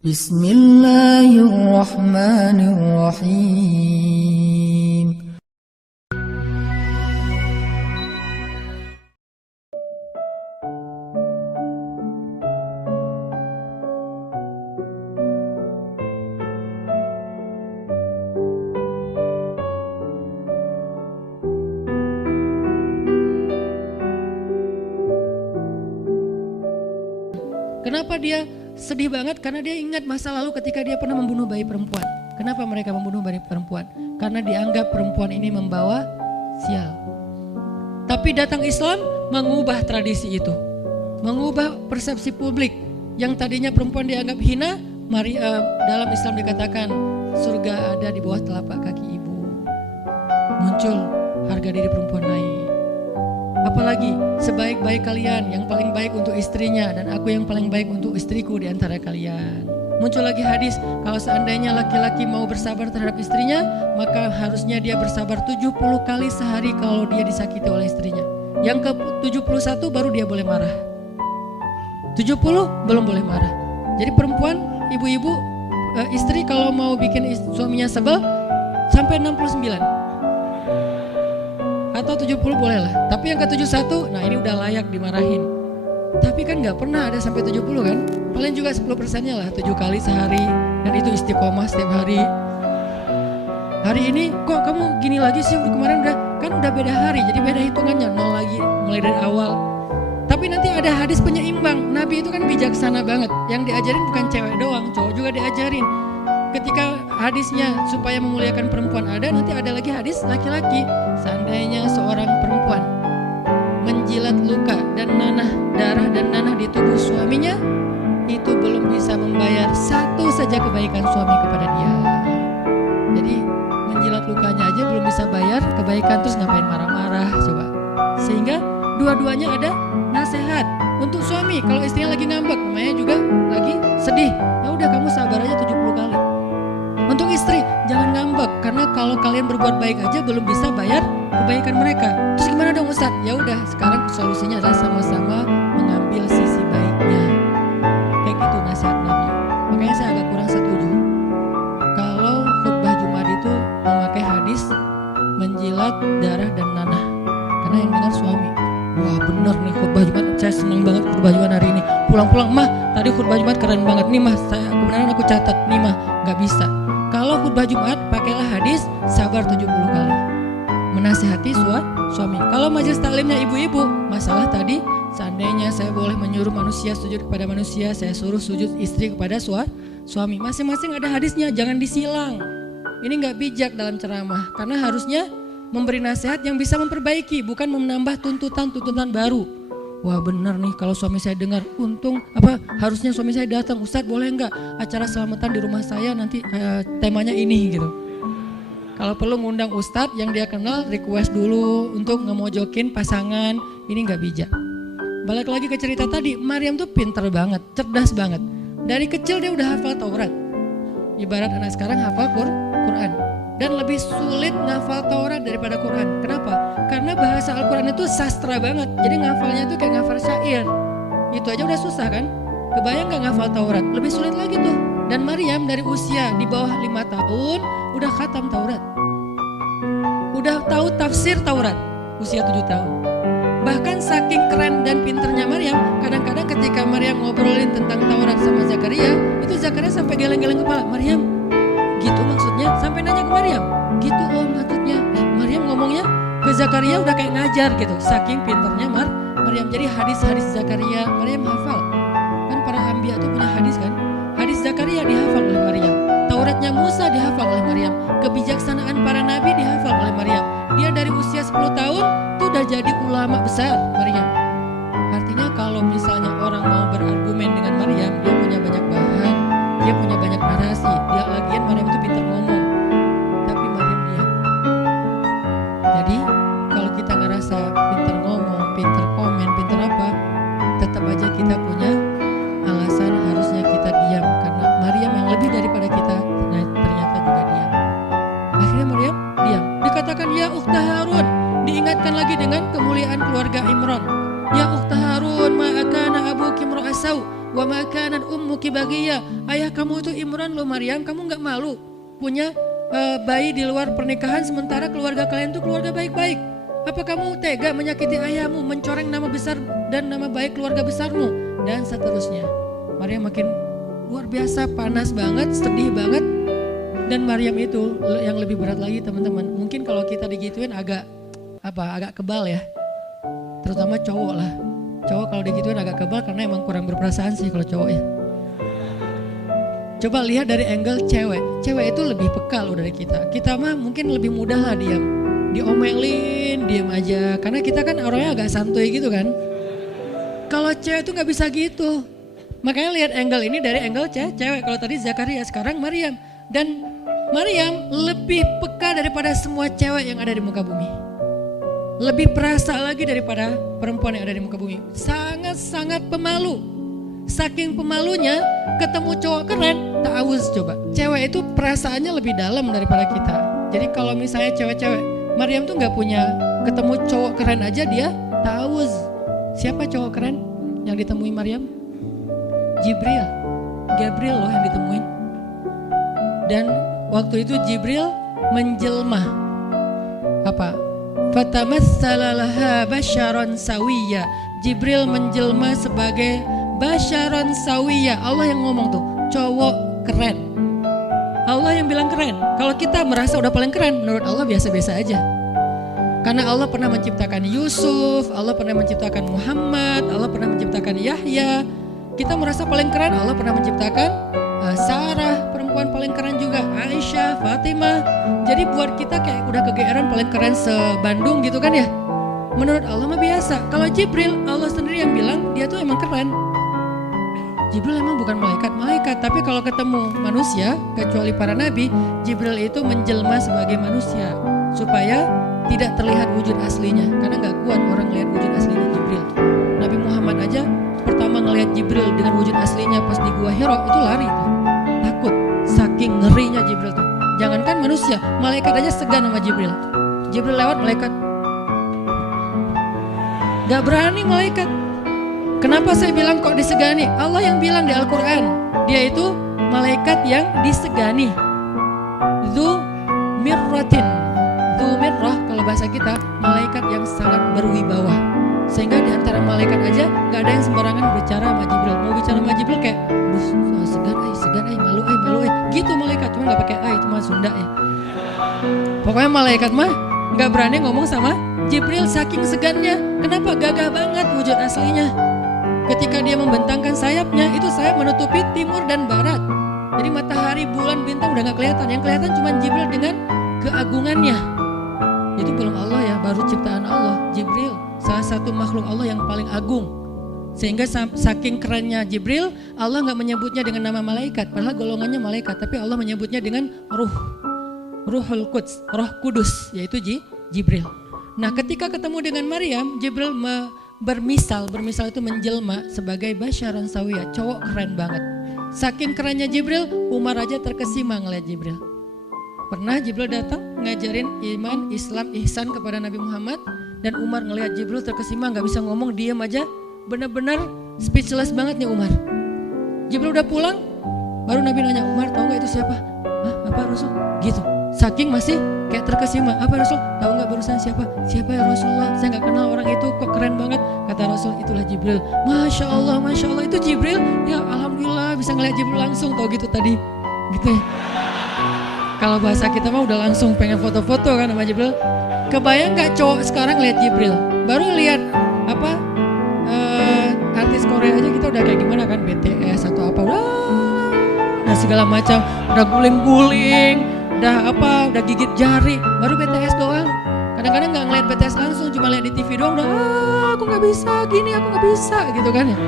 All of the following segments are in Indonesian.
Bismillahirrahmanirrahim. Kenapa dia sedih banget? Karena dia ingat masa lalu ketika dia pernah membunuh bayi perempuan. Kenapa mereka membunuh bayi perempuan? Karena dianggap perempuan ini membawa sial. Tapi datang Islam mengubah tradisi itu. Mengubah persepsi publik. Yang tadinya perempuan dianggap hina, dalam Islam dikatakan surga ada di bawah telapak kaki ibu. Muncul harga diri perempuan naik. Apalagi sebaik-baik kalian yang paling baik untuk istrinya dan aku yang paling baik untuk istriku di antara kalian. Muncul lagi hadis, kalau seandainya laki-laki mau bersabar terhadap istrinya, maka harusnya dia bersabar 70 kali sehari kalau dia disakiti oleh istrinya. Yang ke 71 baru dia boleh marah. 70 belum boleh marah. Jadi perempuan, ibu-ibu, istri kalau mau bikin suaminya sebel sampai 69. Atau 70 boleh lah. Tapi yang ke 71, nah ini udah layak dimarahin. Tapi kan gak pernah ada sampai 70 kan. Paling juga 10%-nya lah, 7 kali sehari. Dan itu istiqomah setiap hari. Hari ini kok kamu gini lagi sih, kemarin udah beda hari. Jadi beda hitungannya, 0 lagi mulai dari awal. Tapi nanti ada hadis penyeimbang. Nabi itu kan bijaksana banget. Yang diajarin bukan cewek doang, cowok juga diajarin. Ketika hadisnya supaya memuliakan perempuan ada, nanti ada lagi hadis laki-laki. Seandainya seorang perempuan menjilat luka dan darah dan nanah di tubuh suaminya, itu belum bisa membayar satu saja kebaikan suami kepada dia. Jadi menjilat lukanya aja belum bisa bayar kebaikan, terus ngapain marah-marah coba. Sehingga dua-duanya ada nasihat untuk suami. Kalau istrinya lagi ngambek, namanya juga lagi sedih, ya udah kamu sabar aja 70 kali. Untuk istri, jangan ngambek, karena kalau kalian berbuat baik aja belum bisa bayar kebaikan mereka. Terus gimana dong Ustadz? Ya udah, sekarang solusinya adalah sama-sama mengambil sisi baiknya. Kayak gitu nasihat Nabi. Makanya saya agak kurang setuju kalau khutbah Jumat itu memakai hadis menjilat darah dan nanah. Karena yang dengar suami. Wah bener nih khutbah Jumat, saya senang banget khutbah Jumat hari ini. Pulang-pulang, mah tadi khutbah Jumat keren banget nih mah, kebenaran aku catat nih mah, gak bisa. Kalau khutbah Jumat pakailah hadis sabar 70 kali. Menasihati suami. Kalau majelis taklimnya ibu-ibu, masalah tadi seandainya saya boleh menyuruh manusia sujud kepada manusia, saya suruh sujud istri kepada suami. Masing-masing ada hadisnya, jangan disilang. Ini gak bijak dalam ceramah, karena harusnya memberi nasihat yang bisa memperbaiki, bukan menambah tuntutan baru. Wah benar nih kalau suami saya dengar, harusnya suami saya datang, Ustadz boleh nggak acara selamatan di rumah saya nanti temanya ini gitu. Kalau perlu ngundang Ustadz yang dia kenal, request dulu untuk ngemojokin pasangan, ini nggak bijak. Balik lagi ke cerita tadi, Maryam tuh pinter banget, cerdas banget. Dari kecil dia udah hafal Taurat. Ibarat anak sekarang hafal Quran. Dan lebih sulit ngafal Taurat daripada Quran. Kenapa? Karena bahasa Al-Quran itu sastra banget. Jadi ngafalnya itu kayak ngafal syair. Itu aja udah susah kan? Kebayang gak ngafal Taurat? Lebih sulit lagi tuh. Dan Maryam dari usia di bawah 5 tahun udah khatam Taurat. Udah tahu tafsir Taurat usia 7 tahun. Bahkan saking keren dan pinternya Maryam, kadang-kadang ketika Maryam ngobrolin tentang Taurat sama Zakaria, itu Zakaria sampai geleng-geleng kepala. Maryam, gitu maksudnya? Sampai nanya ke Maryam, gitu oh maksudnya. Maryam ngomongnya ke Zakaria udah kayak ngajar gitu, saking pinternya Maryam. Jadi hadis-hadis Zakaria Maryam hafal. Kan para anbiya tuh punya hadis kan. Hadis Zakaria dihafal oleh Maryam. Tauratnya Musa dihafal oleh Maryam. Kebijaksanaan para nabi dihafal oleh Maryam. Dia dari usia 10 tahun tuh udah jadi ulama besar Maryam. Artinya kalau misalnya orang mau berargumen dengan Maryam, dia punya banyak bahan, dia punya banyak narasi. Dia lagian Maryam itu pintar ngomong. Tapi Maryam diam. Jadi kalau kita ngerasa pintar ngomong, pintar komen, pintar apa, tetap aja kita punya alasan harusnya kita diam. Karena Maryam yang lebih daripada kita ternyata juga diam. Akhirnya Maryam diam. Dikatakan ya ukhta Harun. Diingatkan lagi dengan kemuliaan keluarga Imran. Ya ukhta Harun ma'akana ayah kamu itu Imran loh Maryam, kamu gak malu punya bayi di luar pernikahan sementara keluarga kalian tuh keluarga baik-baik. Apa kamu tega menyakiti ayahmu, mencoreng nama besar dan nama baik keluarga besarmu? Dan seterusnya. Maryam makin luar biasa, panas banget, sedih banget. Dan Maryam itu yang lebih berat lagi teman-teman. Mungkin kalau kita digituin agak kebal ya. Terutama cowok lah. Cowok kalau digituin agak kebal karena emang kurang berperasaan sih kalau cowok ya. Coba lihat dari angle cewek. Cewek itu lebih peka loh dari kita. Kita mah mungkin lebih mudah lah diam. Diomelin, diam aja. Karena kita kan orangnya agak santuy gitu kan. Kalau cewek tuh gak bisa gitu. Makanya lihat angle ini dari angle cewek. Kalau tadi Zakaria, sekarang Maryam. Dan Maryam lebih peka daripada semua cewek yang ada di muka bumi. Lebih perasa lagi daripada perempuan yang ada di muka bumi. Sangat-sangat pemalu. Saking pemalunya ketemu cowok keren, tak aus coba. Cewek itu perasaannya lebih dalam daripada kita. Jadi kalau misalnya cewek-cewek, Maryam tuh gak punya ketemu cowok keren aja dia tak aus. Siapa cowok keren yang ditemui Maryam? Jibril, Gabriel loh yang ditemuin. Dan waktu itu Jibril menjelma. Apa? Fatamassala laha basyaran sawiyya. Jibril menjelma sebagai basyaran sawiyya. Allah yang ngomong tuh, cowok keren. Allah yang bilang keren. Kalau kita merasa udah paling keren, menurut Allah biasa-biasa aja. Karena Allah pernah menciptakan Yusuf, Allah pernah menciptakan Muhammad, Allah pernah menciptakan Yahya. Kita merasa paling keren, Allah pernah menciptakan Sarah, perempuan paling keren juga, Aisyah, Fatimah. Jadi buat kita kayak udah kegeeran paling keren se-Bandung gitu kan ya. Menurut Allah mah biasa. Kalau Jibril, Allah sendiri yang bilang dia tuh emang keren. Jibril emang bukan malaikat, tapi kalau ketemu manusia, kecuali para nabi, Jibril itu menjelma sebagai manusia. Supaya tidak terlihat wujud aslinya. Karena gak kuat orang lihat wujud aslinya Jibril. Nabi Muhammad aja pertama ngelihat Jibril dengan wujud aslinya pas di Gua Hiro itu lari tuh. Takut, saking ngerinya Jibril tuh. Jangankan manusia, malaikat aja segan sama Jibril. Jibril lewat malaikat. Gak berani malaikat. Kenapa saya bilang kok disegani? Allah yang bilang di Al-Quran. Dia itu malaikat yang disegani. Dzu mirratin. Dzu mirrah kalau bahasa kita, malaikat yang sangat berwibawa. Sehingga di antara malaikat aja gak ada yang sembarangan bicara sama Jibril. Mau bicara sama Jibril kayak, segan malu gitu malaikat, cuma gak pakai itu mah Sunda ya. Pokoknya malaikat mah gak berani ngomong sama Jibril saking segannya. Kenapa? Gagah banget wujud aslinya. Ketika dia membentangkan sayapnya, itu sayap menutupi timur dan barat. Jadi matahari, bulan, bintang udah gak kelihatan. Yang kelihatan cuma Jibril dengan keagungannya. Itu belum Allah ya, baru ciptaan Allah. Jibril salah satu makhluk Allah yang paling agung. Sehingga saking kerennya Jibril, Allah gak menyebutnya dengan nama malaikat. Padahal golongannya malaikat, tapi Allah menyebutnya dengan Ruhul Quds, Roh Kudus, yaitu Jibril. Nah ketika ketemu dengan Maryam, Jibril bermisal itu menjelma sebagai basyaran sawiyah, cowok keren banget. Saking kerennya Jibril, Umar aja terkesima ngeliat Jibril. Pernah Jibril datang ngajarin iman, Islam, ihsan kepada Nabi Muhammad. Dan Umar ngelihat Jibril terkesima, gak bisa ngomong, diam aja. Benar-benar speechless banget nih Umar. Jibril udah pulang, baru Nabi nanya, Umar tahu gak itu siapa? Hah, apa Rasul? Gitu. Saking masih kayak terkesima. Apa Rasul? Tahu gak barusan siapa? Siapa ya Rasulullah? Saya gak kenal orang itu, kok keren banget. Kata Rasul, itulah Jibril. Masya Allah itu Jibril. Ya Alhamdulillah bisa ngeliat Jibril langsung, tau gitu tadi. Gitu ya. Kalau bahasa kita mah udah langsung pengen foto-foto kan sama Jibril. Kebayang gak cowok sekarang lihat Jibril? Baru lihat artis Korea aja kita udah kayak gimana kan, BTS atau apa, udah segala macam, udah guling-guling, udah gigit jari. Baru BTS doang. Kadang-kadang nggak ngeliat BTS langsung, cuma lihat di TV doang, udah aku nggak bisa gini, aku nggak bisa gitu kan ya.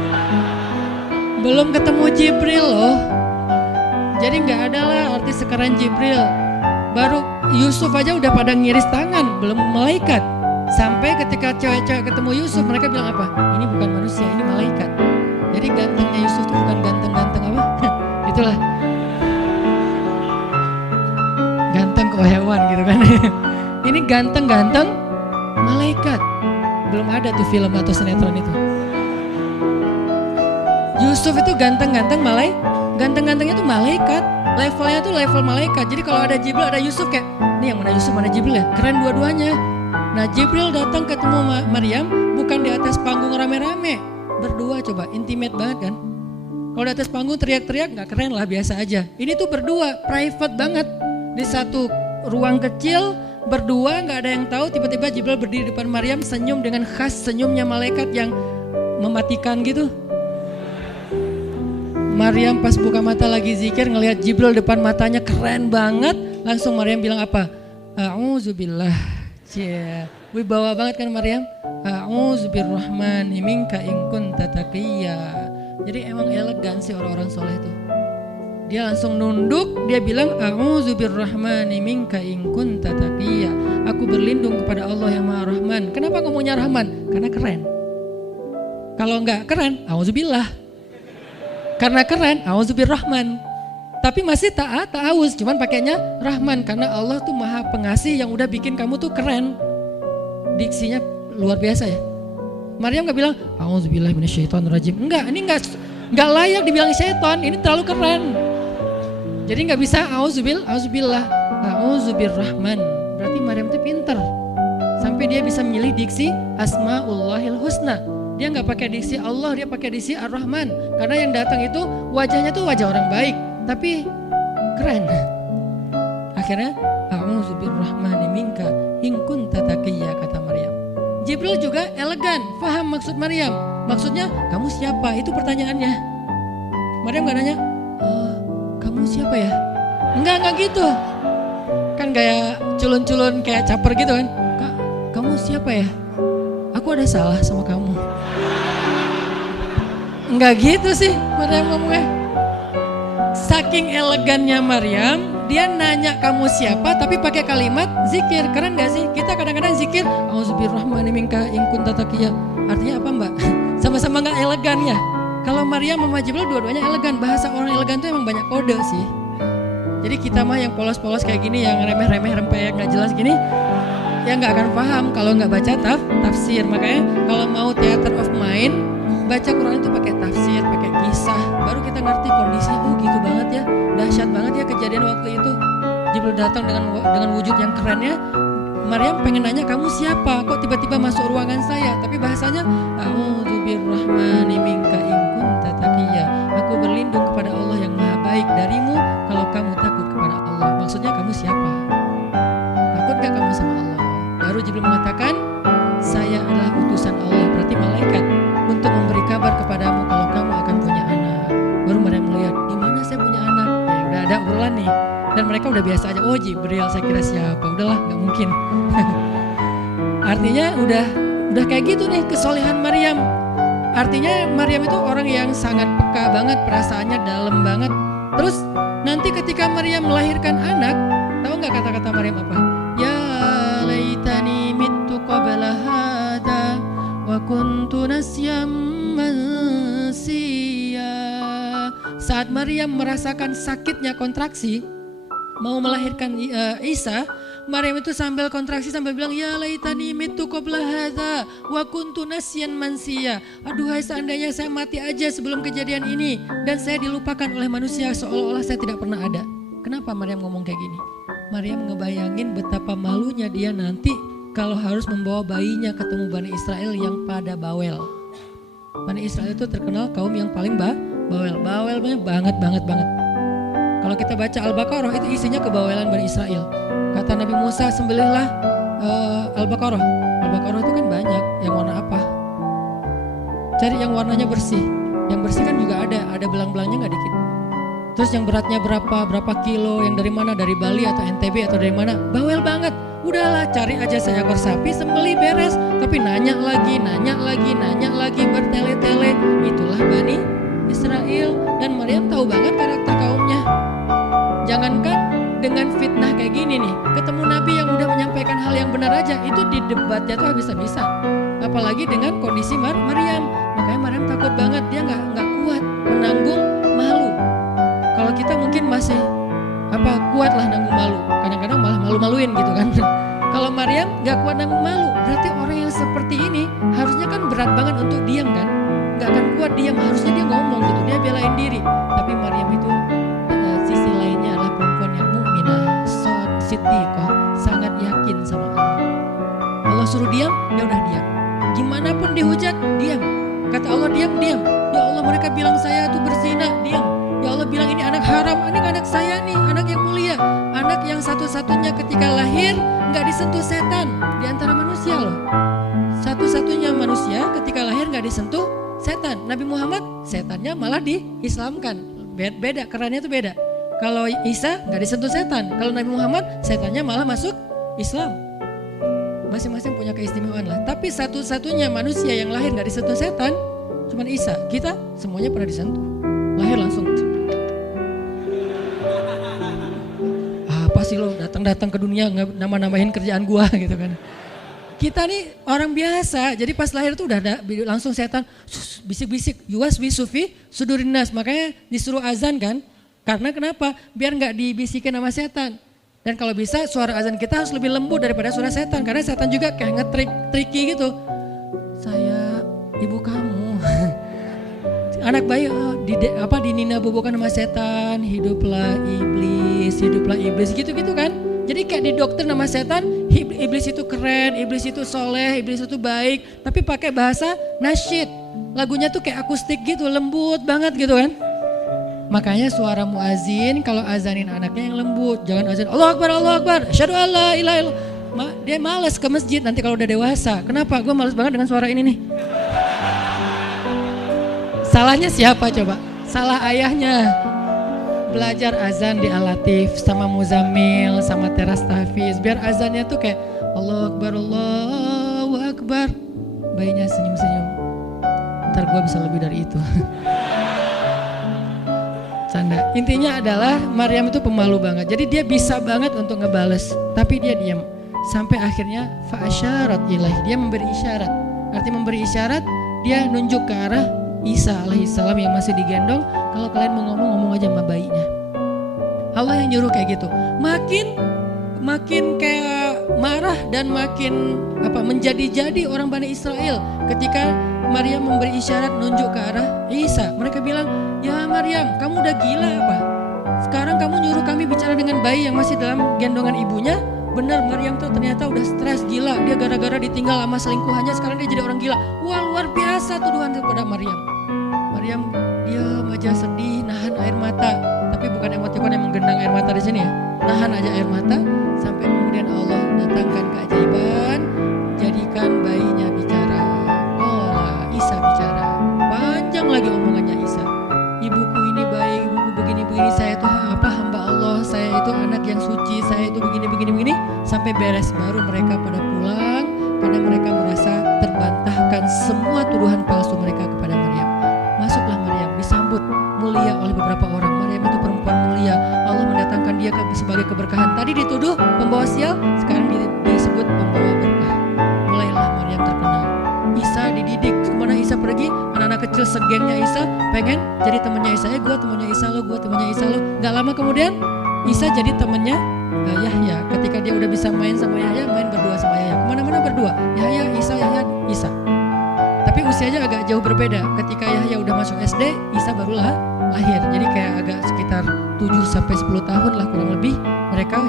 Belum ketemu Jibril loh. Jadi nggak ada lah artis sekeren Jibril. Baru Yusuf aja udah pada ngiris tangan, belum malaikat. Sampai ketika cewek-cewek ketemu Yusuf, mereka bilang apa? Ini bukan manusia, ini malaikat. Jadi gantengnya Yusuf itu bukan ganteng-ganteng apa? Itulah. Ganteng kok hewan gitu kan. Ini ganteng-ganteng malaikat. Belum ada tuh film atau sinetron itu. Yusuf itu ganteng-ganteng Ganteng-gantengnya tuh malaikat. Levelnya tuh level malaikat. Jadi kalau ada Jibril, ada Yusuf kayak, nih yang mana Yusuf, mana Jibril ya? Keren dua-duanya. Nah Jibril datang ketemu Maryam bukan di atas panggung rame-rame. Berdua coba, intimate banget kan? Kalau di atas panggung teriak-teriak gak keren lah, biasa aja. Ini tuh berdua, private banget. Di satu ruang kecil, berdua gak ada yang tahu. Tiba-tiba Jibril berdiri di depan Maryam, senyum dengan khas senyumnya malaikat yang mematikan gitu. Maryam pas buka mata lagi zikir ngelihat Jibril depan matanya keren banget. Langsung Maryam bilang apa? A'udzubillah. Cie, wibawa banget kan Maryam? A'udzubirrahmani minka in kunta taqiyya. Jadi emang elegan sih orang-orang soleh itu. Dia langsung nunduk, dia bilang A'udzubirrahmani minka in kunta taqiyya. Aku berlindung kepada Allah yang Maha Rahman. Kenapa ngomongnya Rahman? Karena keren. Kalau enggak keren, A'udzubillah. Karena keren, A'udzubirrahman. Tapi masih ta'awuz, cuman pakainya Rahman. Karena Allah tuh Maha Pengasih yang udah bikin kamu tuh keren. Diksinya luar biasa ya. Maryam gak bilang A'udzubillahi minasyaitonirrajim. Enggak, ini enggak layak dibilang syaitan. Ini terlalu keren. Jadi gak bisa A'udzubillah, A'udzubirrahman. Berarti Maryam tuh pinter. Sampai dia bisa memilih diksi Asmaullahil Husna. Dia nggak pakai diksi Allah, dia pakai diksi Ar-Rahman. Karena yang datang itu wajahnya tuh wajah orang baik, tapi keren. Akhirnya A'udzubirrahmani minka in kunta taqiyya, kata Maryam. Jibril juga elegan, paham maksud Maryam. Maksudnya kamu siapa? Itu pertanyaannya. Maryam gak nanya, kamu siapa ya? Enggak gitu. Kan kayak culun-culun kayak caper gitu kan. Kak, kamu siapa ya? Aku ada salah sama kamu. Enggak gitu sih Maryam ngomongnya. Saking elegannya Maryam, dia nanya kamu siapa tapi pakai kalimat zikir. Keren gak sih? Kita kadang-kadang zikir A'udzubirrahmani minka in kunta taqiyya. Artinya apa mbak? Sama-sama gak elegan ya. Kalau Maryam sama Jibril dua-duanya elegan. Bahasa orang elegan tuh emang banyak kode sih. Jadi kita mah yang polos-polos kayak gini, yang remeh-remeh rempeyek gak jelas gini, ya nggak akan paham kalau nggak baca tafsir. Makanya kalau mau theater of mind, baca Quran itu pakai tafsir, pakai kisah, baru kita ngerti kondisi. Oh gitu banget ya, dahsyat banget ya kejadian waktu itu. Jibril datang dengan wujud yang kerennya. Maryam pengen nanya kamu siapa? Kok tiba-tiba masuk ruangan saya? Tapi bahasanya A'udzubirrahmani minka in kunta taqiyya. Aku berlindung kepada Allah yang Maha Baik darimu kalau kamu takut kepada Allah. Maksudnya kamu siapa? Takut gak kamu sama Allah? Baru Jibril mengatakan, saya adalah utusan Allah, berarti malaikat, untuk memberi kabar kepadamu kalau kamu akan punya anak. Baru Maryam melihat, gimana saya punya anak? Ya udah ada obrolan nih. Dan mereka udah biasa aja, oh Jibril saya kira siapa, udahlah gak mungkin. Artinya udah kayak gitu nih kesolehan Maryam. Artinya Maryam itu orang yang sangat peka banget, perasaannya dalam banget. Terus nanti ketika Maryam melahirkan anak, tahu gak kata-kata Maryam apa? Ya laitani mittu qabla hada wa kuntu nasyam mansiya. Saat Maryam merasakan sakitnya kontraksi, mau melahirkan Isa, Maryam itu sambil kontraksi sambil bilang ya laitani mittu qabla hadza wa kuntu nasyan mansiya. Aduhai seandainya saya mati aja sebelum kejadian ini dan saya dilupakan oleh manusia seolah-olah saya tidak pernah ada. Kenapa Maryam ngomong kayak gini? Maryam ngebayangin betapa malunya dia nanti kalau harus membawa bayinya ketemu Bani Israel yang pada bawel. Bani Israel itu terkenal kaum yang paling bawel. Bawelnya banget. Kalau kita baca Al-Baqarah itu isinya kebawelan Bani Israel. Kata Nabi Musa, sembelihlah Al-Baqarah. Al-Baqarah itu kan banyak, yang warna apa? Cari yang warnanya bersih. Yang bersih kan juga ada belang-belangnya nggak dikit. Terus yang beratnya berapa kilo, yang dari mana, dari Bali atau NTB atau dari mana? Bawel banget. Udahlah cari aja seekor sapi, sembelih beres. Tapi nanya lagi, bertele-tele. Itulah Bani Israel. Dan Maryam tahu banget karakter kaumnya. Jangankan dengan fitnah kayak gini nih, ketemu Nabi yang udah menyampaikan hal yang benar aja, itu di debatnya tuh habis-habisan. Apalagi dengan kondisi Maryam. Makanya Maryam takut banget, dia nggak kuat menanggung malu. Kalau kita mungkin masih kuat lah nanggung malu. Kadang-kadang malah malu-maluin gitu kan. Kalau Maryam nggak kuat nanggung malu, berarti orang yang seperti ini harusnya kan berat banget untuk diam kan. Nggak akan kuat diam, harusnya dia ngomong gitu, dia belain diri. Tapi Maryam itu sisi lainnya adalah perempuan yang mukminah, siddiqah, sangat yakin sama Allah. Allah suruh diam, dia udah diam. Gimana pun dihujat, diam. Kata Allah diam. Ya Allah, mereka bilang saya tuh berzina, diam. Ya Allah bilang ini anak haram, ini anak saya nih, anak yang mulia, anak yang satu-satunya ketika lahir nggak disentuh setan di antara manusia loh. Satu-satunya manusia ketika lahir nggak disentuh setan. Nabi Muhammad setannya malah diislamkan. Beda, kerannya tuh beda. Kalau Isa nggak disentuh setan, kalau Nabi Muhammad setannya malah masuk Islam. Masing-masing punya keistimewaan lah. Tapi satu-satunya manusia yang lahir nggak disentuh setan cuman Isa. Kita semuanya pernah disentuh, lahir langsung. Apa sih lo datang ke dunia nambah-nambahin kerjaan gua gitu kan. Kita nih orang biasa, jadi pas lahir tuh udah ada langsung setan bisik-bisik, yuwas wisufi sudurinas, makanya disuruh azan kan. Karena kenapa? Biar nggak dibisikin sama setan. Dan kalau bisa suara azan kita harus lebih lembut daripada suara setan, karena setan juga kayak tricky gitu. Saya ibu kamu, anak bayi dinina bobokan sama setan, hiduplah iblis gitu-gitu kan. Jadi kayak didoktrin nama setan, iblis itu keren, iblis itu soleh, iblis itu baik. Tapi pakai bahasa nasyid. Lagunya tuh kayak akustik gitu, lembut banget gitu kan. Makanya suara muazin kalau azanin anaknya yang lembut. Jangan azan Allahu Akbar, asyhadu an la ilaha illallah. Dia malas ke masjid nanti kalau udah dewasa. Kenapa? Gue malas banget dengan suara ini nih. Salahnya siapa coba? Salah ayahnya. Belajar azan di Al-Latif sama Muzammil sama Teras Tahfiz biar azannya tuh kayak Allahu Akbar. Bayinya senyum-senyum. Ntar gue bisa lebih dari itu. Canda. Intinya adalah Maryam itu pemalu banget. Jadi dia bisa banget untuk ngebales, tapi dia diam. Sampai akhirnya fa'asyarat ilaih, dia memberi isyarat. Arti memberi isyarat, dia nunjuk ke arah Isa alaihissalam yang masih digendong. Kalau kalian mau ngomong aja sama bayinya. Allah yang nyuruh kayak gitu. Makin kayak marah dan makin menjadi-jadi orang Bani Israel ketika Maryam memberi isyarat nunjuk ke arah Isa. Mereka bilang, ya Maryam, kamu udah gila apa? Sekarang kamu nyuruh kami bicara dengan bayi yang masih dalam gendongan ibunya? Benar, Maryam tuh ternyata udah stres gila. Dia gara-gara ditinggal sama selingkuhannya, sekarang dia jadi orang gila. Wah, luar biasa tuduhan kepada Maryam. Maryam diam aja, sedih, nahan air mata. Tapi bukan emotikon yang menggenang air mata di sini ya. Nahan aja air mata sampai kemudian Allah datangkan keajaiban, jadikan bayinya bicara. Oh, Isa bicara. Panjang lagi omongannya Isa. Ibuku ini baik, ibuku begini-begini, saya itu hamba Allah, saya itu anak yang suci, saya itu begini-begini sampai beres. Baru mereka pada pulang karena mereka merasa terbantahkan semua tuduhan palsu mereka kepada Maryam. Masuklah Maryam, disambut mulia oleh beberapa orang. Maryam itu perempuan mulia, Allah mendatangkan dia sebagai keberkahan. Tadi dituduh pembawa sial, sekarang disebut pembawa berkah. Mulailah Maryam terkenal. Isa dididik, kemana Isa pergi, anak-anak kecil segengnya Isa pengen jadi temannya Isa. Gue temannya Isa lo, gue temannya Isa lo. Gak lama kemudian Isa jadi temannya Yahya. Ketika dia udah bisa main sama Yahya, main berdua sama Yahya. Kemana-mana berdua, Yahya, Isa. Tapi usianya agak jauh berbeda. Ketika Yahya udah masuk SD, Isa barulah lahir. Jadi kayak agak sekitar 7-10 tahun lah kurang lebih mereka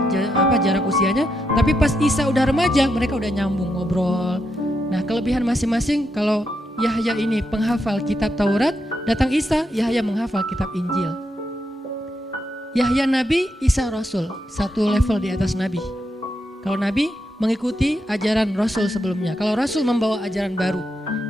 jarak usianya. Tapi pas Isa udah remaja, mereka udah nyambung ngobrol. Nah, kelebihan masing-masing, kalau Yahya ini penghafal kitab Taurat, datang Isa, Yahya menghafal kitab Injil. Yahya Nabi, Isa Rasul, satu level di atas Nabi. Kalau Nabi mengikuti ajaran Rasul sebelumnya, kalau Rasul membawa ajaran baru.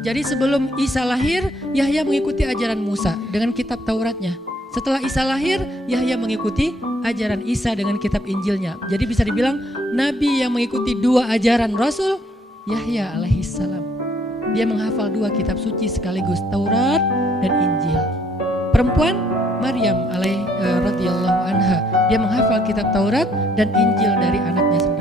Jadi sebelum Isa lahir, Yahya mengikuti ajaran Musa dengan kitab Tauratnya. Setelah Isa lahir, Yahya mengikuti ajaran Isa dengan kitab Injilnya. Jadi bisa dibilang Nabi yang mengikuti dua ajaran Rasul, Yahya alaihissalam. Dia menghafal dua kitab suci sekaligus, Taurat dan Injil. Perempuan, Maryam radhiyallahu anha, dia menghafal kitab Taurat dan Injil dari anaknya sendiri.